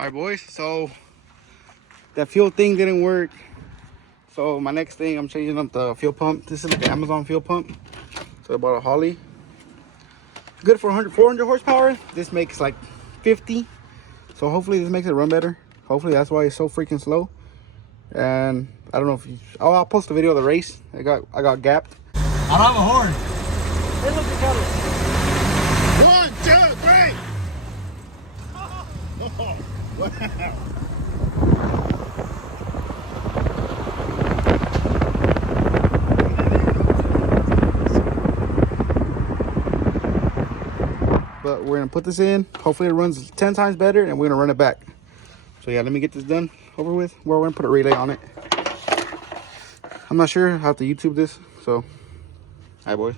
All right, boys, so that fuel thing didn't work. So my next thing, I'm changing up the fuel pump. This is like an Amazon fuel pump. So I bought a Holly. Good for 400 horsepower. This makes like 50. So hopefully this makes it run better. Hopefully that's why it's so freaking slow. And I don't know if you, I'll post a video of the race. I got gapped. I don't have a horn. Hey, look at One, 2, 3. Oh, wow. But we're gonna put this in. Hopefully it runs 10 times better, and we're gonna run it back. So yeah, let me get this done over with. We're gonna put a relay on it. I'm not sure how to YouTube this, so all right, boys.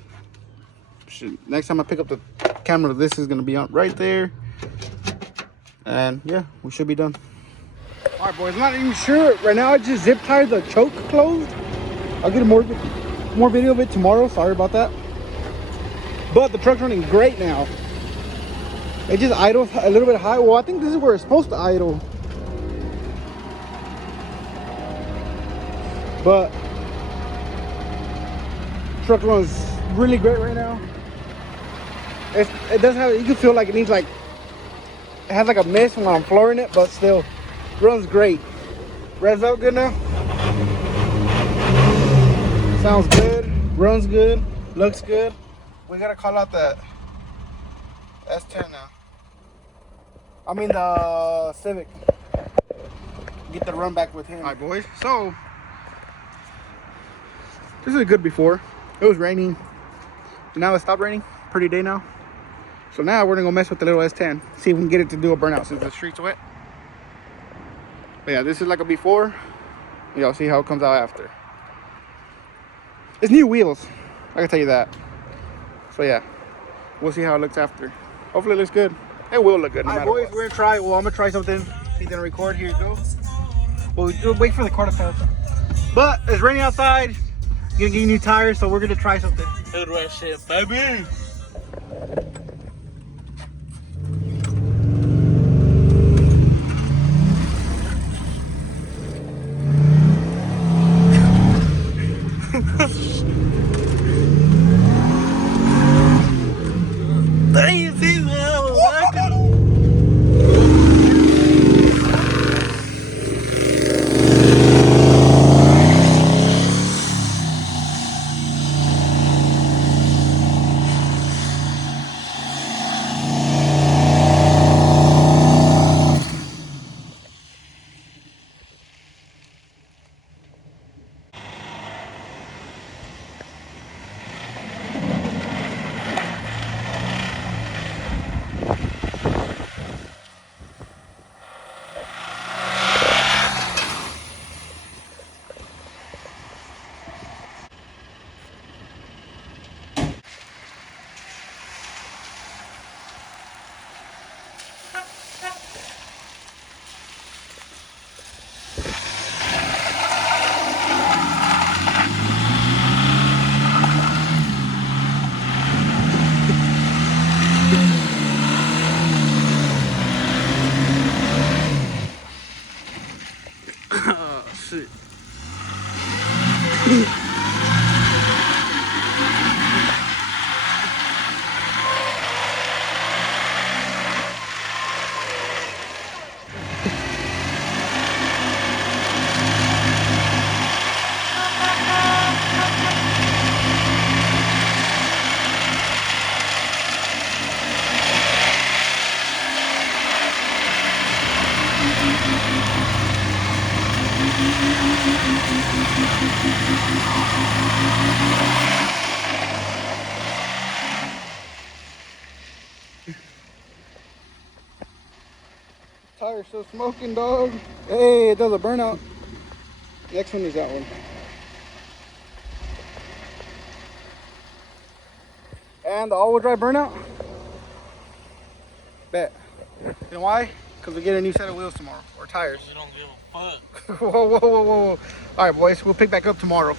Next time I pick up the camera, this is gonna be on right there, and yeah, we should be done. All right, boys, I'm not even sure right now. I just zip tied the choke closed. I'll get more video of it tomorrow. Sorry about that. But the truck's running great now. It just idles a little bit high. Well, I think this is where it's supposed to idle. But truck runs really great right now. It does have, you can feel like it needs like, it has like a mist when I'm flooring it, but still runs great. Revs up good now. Sounds good, runs good, looks good. We gotta call out that S10 now. I mean the Civic. Get the run back with him. All right, boys. So this is good before. It was raining. Now it stopped raining. Pretty day now. So now we're gonna go mess with the little S10. See if we can get it to do a burnout since the street's wet. But yeah, this is like a before. Y'all see how it comes out after. It's new wheels. I can tell you that. So yeah, we'll see how it looks after. Hopefully it looks good. It will look good no matter what. All right, boys, we're gonna try. Well, I'm gonna try something. He's gonna record. Here you go. Well, we'll wait for the car to pass. But it's raining outside. Gonna get you new tires, so we're gonna try something. Hood rat shit, baby. Oh, shit. Tire's still smoking, dog. Hey, it does a burnout. Next one is that one. And the all-wheel drive burnout. Bet. You know why? Because we get a new set of wheels tomorrow, or tires. You don't give a fuck. Whoa, whoa, whoa, whoa. All right, boys, we'll pick back up tomorrow.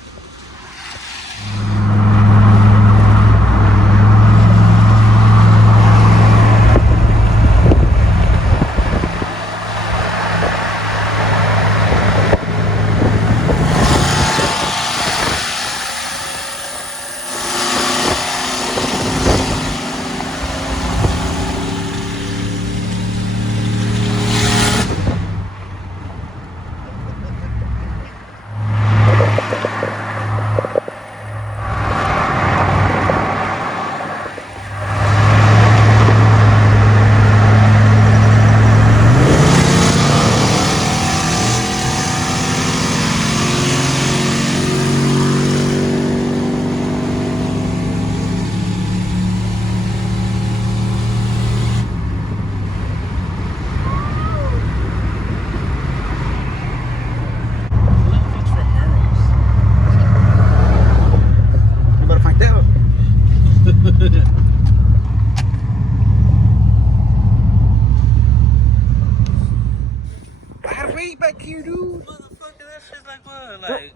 here, dude. Motherfucker, that shit's like what? Like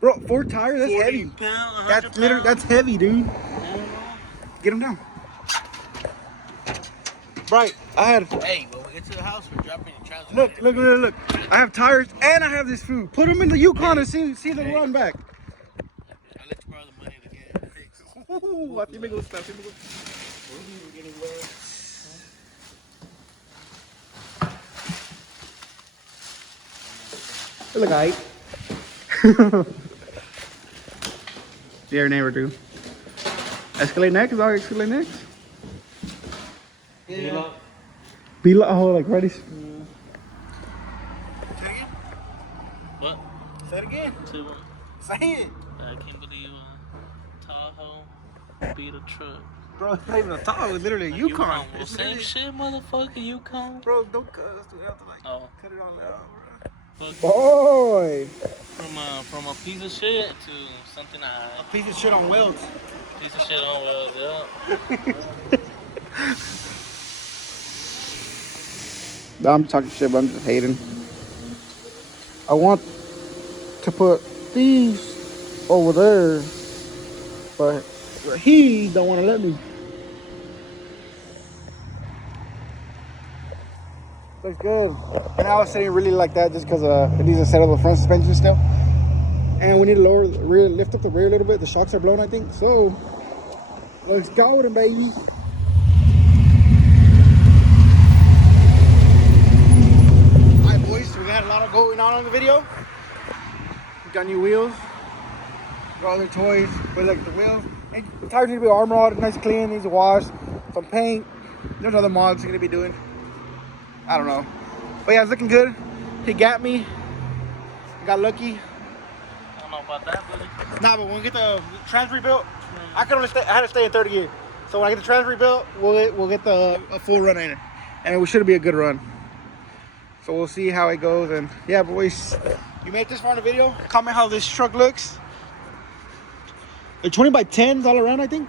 Bro, 4 tires, that's 40 heavy. pounds, 100 That's literally, pounds. that's heavy, dude. Get him down. Right, I had, Hey, when we get to the house, we're dropping the trousers. look. I have tires and I have this food. Put them in the Yukon and see the run back. I'll let you borrow the money to get it fixed. Ooh, así me gusta, así me gusta. Look, I. Your neighbor too. Escalate next, dog. Escalate next. Yeah. Be like, oh, like ready. Say it again? What? Say it again. To Say it. I can't believe Tahoe beat a truck. Bro, it's not even a Tahoe. It's literally a Yukon. Well, It's same literally- shit, motherfucker. Yukon. Bro, don't cut us. We have to like Oh, cut it all out, bro. fuck. Boy. From a piece of shit to something A piece of shit on Welds. piece of shit on Wells, yeah. I'm talking shit, but I'm just hating. I want to put these over there, but he don't want to let me. Looks good. And I was sitting really like that just because it needs to set up the front suspension still. And we need to lower the rear, lift up the rear a little bit. The shocks are blown, I think. So, let's go with them, baby. Alright, boys, we had a lot of going on the video. We got new wheels, got other toys, but like the wheels, and the tires need to be armor out, nice clean, needs a wash, some paint. There's other mods we're gonna be doing. I don't know, but yeah, it's looking good. He got me. I got lucky. I don't know about that, buddy. Nah, but when we get the trans rebuilt, I could only stay. I had to stay in third gear. So when I get the trans rebuilt, we'll get a full run in it, and it should be a good run. So we'll see how it goes. And yeah, boys, you made this far in the video. Comment how this truck looks. They're 20 by 10s all around, I think.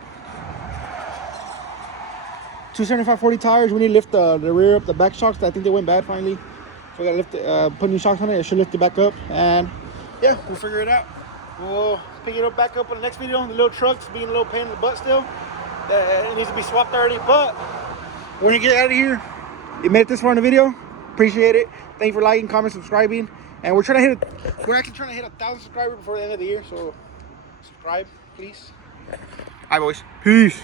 275/40 tires. We need to lift the rear up, the back shocks. I think they went bad finally. So we gotta lift it, put new shocks on it. It should lift it back up, and yeah, we'll figure it out. We'll pick it up back up in the next video. The little truck's being a little pain in the butt still. It needs to be swapped already, but we're gonna get out of here. You made it this far in the video. Appreciate it. Thank you for liking, comment, subscribing, and we're actually trying to hit 1,000 subscribers before the end of the year. So subscribe, please. Hi, boys. Peace.